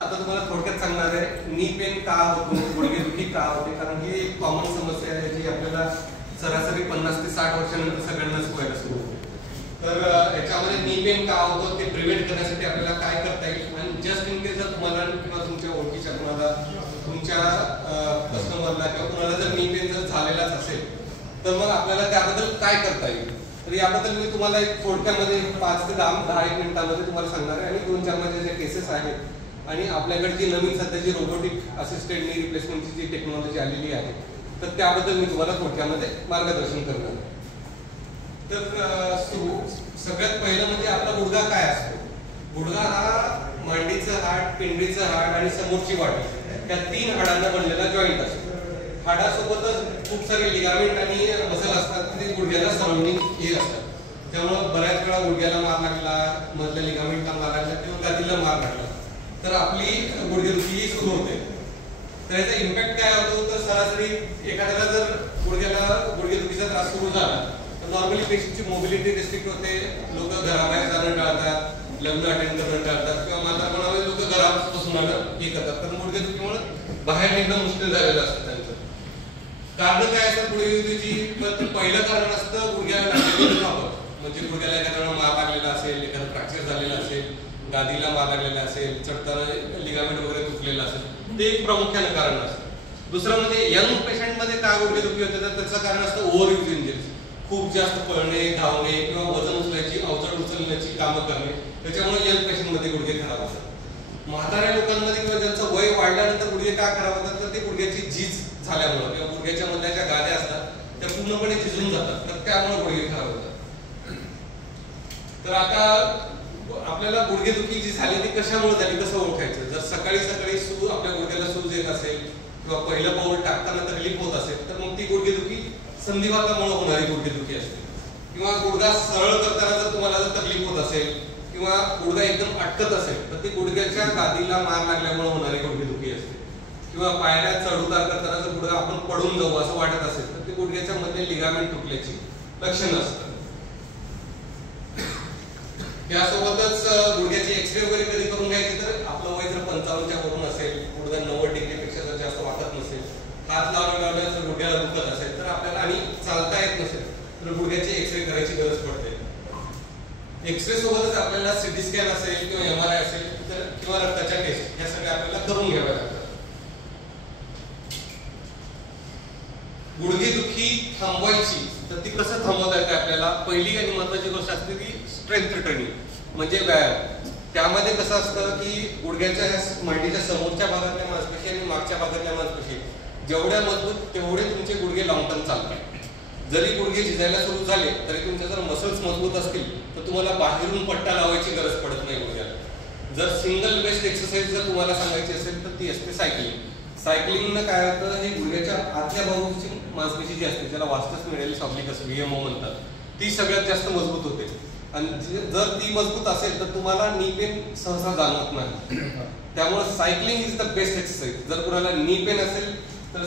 आता तुम्हाला थोडक्यात सांगणार आहे नी पेन का होतो, गुडघेदुखी का होते, कारण की एक कॉमन समस्या आहे जी आपल्याला सरासरी 50 ते 60 वर्षानंतर सगळ्यांनाच व्हायला सुरू होते. तर याच्यामध्ये नी पेन का होतो ते प्रिव्हेंट करण्यासाठी आपल्याला काय करता येईल आणि जस्ट इन केस जर तुम्हाला किंवा तुमच्या ओळखीच्या कुणाला तुमच्या कस्टमरला किंवा कुणाला जर नी पेन जर झालेलाच असेल तर मग आपल्याला त्याबद्दल काय करता येईल. तर याबद्दल मी तुम्हाला एक थोडक्यामध्ये 5 ते 10 मिनिटांमध्ये तुम्हाला सांगणार आहे आणि 2-4 माझ्या ज्या केसेस आहेत आणि आपल्याकडे जी नवीन सध्याची रोबोटिक असिस्टेड नी रिप्लेसमेंटची जी टेक्नॉलॉजी आलेली आहे तर त्याबद्दल मी तुम्हाला थोडक्यामध्ये मार्गदर्शन करणार आहे. तर सगळ्यात पहिलं म्हणजे आपला गुडघा काय असतो. गुडघा हा मांडीचं हाड, पिंडीचं हाड आणि समोरची वाटी या 3 हाडांना बनलेला जॉईंट असतो. हाडासोबतच खूप सारे लिगामेंट आणि मसल असतात ते गुडघ्याला सराउंडिंग हे असतात. त्यामुळे बऱ्याच वेळा गुडघ्याला मार लागला, मधल्या लिगामेंटला मार लागला किंवा गादीला मार लागला तर आपली गुडघेदुखी सुरू होते. तर याचा इम्पॅक्ट काय होतो तर सरासरी एखाद्याला जर गुडघेदुखीचा त्रास सुरू झाला तर नॉर्मली पेशंटची मोबिलिटी रिस्ट्रिक्ट होते, लोक घराबाहेर जाणं टाळतात, लग्न अटेंड करणं टाळतात किंवा म्हातारपणामध्ये लोक घरात बसून हे करतात कारण गुडघेदुखीमुळे बाहेर निघणं मुश्किल झालेलं असतं त्यांचं. कारण काय असतं गुडघेदुखीची, तर पहिलं कारण असतं गुडघ्याला लागलेली दुखापत, म्हणजे गुडघ्याला एखाद्याला मार लागलेला असेल, एखादं फ्रॅक्चर झालेला असेल, गादीला मार लागलेला असेल, चढताना लिगामेंट वगैरे तुटलेला असेल, ते एक प्रामुख्याने कारण असतं. दुसरं म्हणजे यंग पेशंटमध्ये का गुडघेदुखी होते तर त्याचं कारण असतं ओव्हर यूज इंजरीज, खूप जास्त पळणे, धावणे किंवा वजन उचलायची, अवजड उचलण्याची कामं करणे, त्याच्यामुळे यंग पेशंटमध्ये गुडघे खराब होतात. म्हाताऱ्या लोकांमध्ये किंवा ज्यांचं वय वाढल्यानंतर गुडघे का खराब होतात तर ते गुडघ्याची झीज झाल्यामुळे किंवा गुडघ्याच्या मधल्या ज्या गाद्या असतात त्या पूर्णपणे झिजून जातात तर त्यामुळे गुडघे खराब होतात. तर आता आपल्याला गुडघेदुखी जी झाली ती कशामुळे झाली कसं ओळखायचं. जर सकाळी सूज आपल्या गुडघ्याला सूज येत असेल किंवा पहिलं पाऊल टाकताना तकलीफ होत असेल तर मग ती गुडघेदुखी संधिवातामुळे होणारी गुडघेदुखी असते. किंवा गुडघा सरळ करताना जर तुम्हाला जर तकलीफ होत असेल किंवा गुडघा एकदम अटकत असेल तर ती गुडघ्याच्या गादीला मार लागल्यामुळे होणारी गुडघेदुखी असते. किंवा पायऱ्या चढउतार करताना जर गुडघा आपण पडून जाऊ असं वाटत असेल तर ती गुडघ्याच्या मध्ये लिगामेंट तुटल्याची लक्षणं असतात. त्यासोबतच गुडघ्याची एक्सरे वगैरे कधी करून घ्यायची तर आपलं वय जर 55च्या वरून असेल, गुडघा 90 डिग्रीपेक्षा जर जास्त वाकत नसेल, हात लावल्यावर जर गुडघ्याला दुखत असेल तर आपल्याला आणि चालता येत नसेल तर गुडघ्याची एक्सरे करायची गरज पडते. एक्सरे सोबतच आपल्याला सीटी स्कॅन असेल किंवा MRI असेल तर किंवा रक्ताच्या टेस्ट या सगळ्या आपल्याला करून घ्याव्या लागतात. गुडघेदुखी थांबवायची तर ती कसं थांबवता येते आपल्याला. पहिली आणि महत्वाची गोष्ट असते ती स्ट्रेंथ ट्रेनिंग म्हणजे व्यायाम. त्यामध्ये कसं असतं की गुडघ्याच्या मांडीच्या समोरच्या भागातल्या मांसपेशी आणि मागच्या भागातल्या मांसपेशी जेवढ्या मजबूत तेवढे तुमचे गुडघे लॉंग टर्म चालतात. जरी गुडघे झिजायला सुरू झाले तरी तुमच्या जर मसल्स मजबूत असतील तर तुम्हाला बाहेरून पट्टा लावायची गरज पडत नाही गुडघ्याला. जर सिंगल बेस्ट एक्सरसाइज जर तुम्हाला सांगायची असेल तर ती असते सायकलिंग. सायकलिंगनं काय होतं हे गुडघ्याच्या आतल्या बाजूची मांसपेशी जी असते ज्याला वास्टस मिडलिस ऑब्लिकस VMO म्हणतात ती सगळ्यात जास्त मजबूत होते आणि जर ती मजबूत असेल तर तुम्हाला नी पेन सहसा जाणवत नाही. त्यामुळे cycling is the best exercise. जर कुणाला नी पेन असेल तर